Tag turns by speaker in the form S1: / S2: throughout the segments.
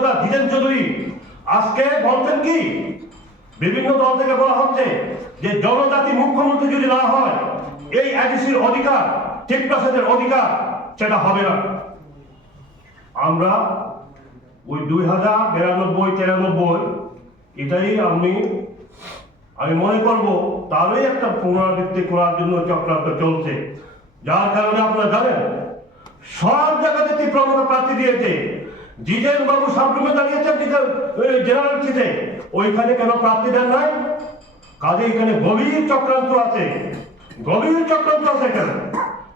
S1: নেতা জিতেন চৌধুরী, আজকে বলছেন কি, বিভিন্ন দল থেকে বলা হচ্ছে যে জনজাতি মুখ্যমন্ত্রী যদি না হয়, এই এডিসির অধিকার টেকপ্রাসাদের অধিকার, সেটা হবে না। আমরা ওই দুই হাজার বিরানব্বই, তিরানব্বই, এটাই আমি আমি মনে করব, তারই একটা পুনরাবৃত্তি করার জন্য চক্রান্ত চলছে। যার কারণে আপনারা জানেন, সব জায়গাতে তীব্রমতা প্রার্থী দিয়েছে। জিজেন বাবু সাবরুমে দাঁড়িয়েছেন জেনারেল সিটে। ওইখানে কেন প্রার্থী দেন নাই? কাজে এখানে গভীর চক্রান্ত আছে। গভীর চক্রান্ত আছে এখানে।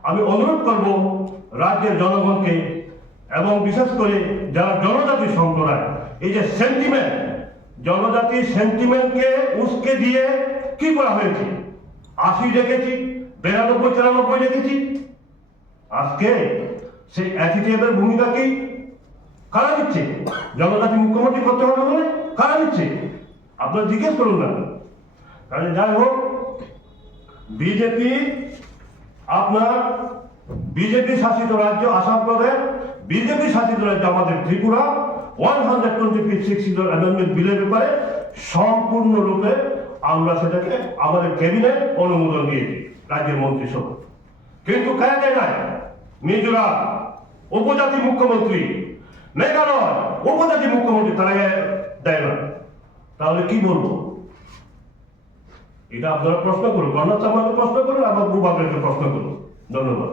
S1: আমি অনুরোধ করব রাজ্যের জনগণকে এবং বিশেষ করে যারা জনজাতি সম্প্রদায়, এই যে সেন্টিমেন্ট জনজাতির সেন্টিমেন্টকে উস্কে দিয়ে কি করা হয়েছে? আশি দেখেছি, বিরানব্বই, চুরানব্বই দেখেছি। আজকে সেই অ্যাটিটিউডের ভূমিকা কি কারা দিচ্ছে? জনজাতি মুখ্যমন্ত্রী করতে হবে বলে কারা দিচ্ছে? আপনারা জিজ্ঞেস করুন না। তাহলে যাই হোক বিজেপি আপনার বিজেপি শাসিত রাজ্য আসাম প্রদেশ বিজেপি শাসিত রাজ্য আমাদের Tripura one hundred twenty fifth six amendment বিলের ব্যাপারে সম্পূর্ণরূপে আমরা সেটাকে আমাদের ক্যাবিনেট অনুমোদন দিয়েছি রাজ্যের মন্ত্রিসভা। কিন্তু কেন দেয় মিজোরাম উপজাতি মুখ্যমন্ত্রী, মেঘালয় উপজাতি মুখ্যমন্ত্রী তারা দেয় না তাহলে কি বলব? এটা আপনারা প্রশ্ন করুন কর্ণাথ আমাকে প্রশ্ন করুন, আমার ভূভাগেরকে প্রশ্ন করুন। ধন্যবাদ।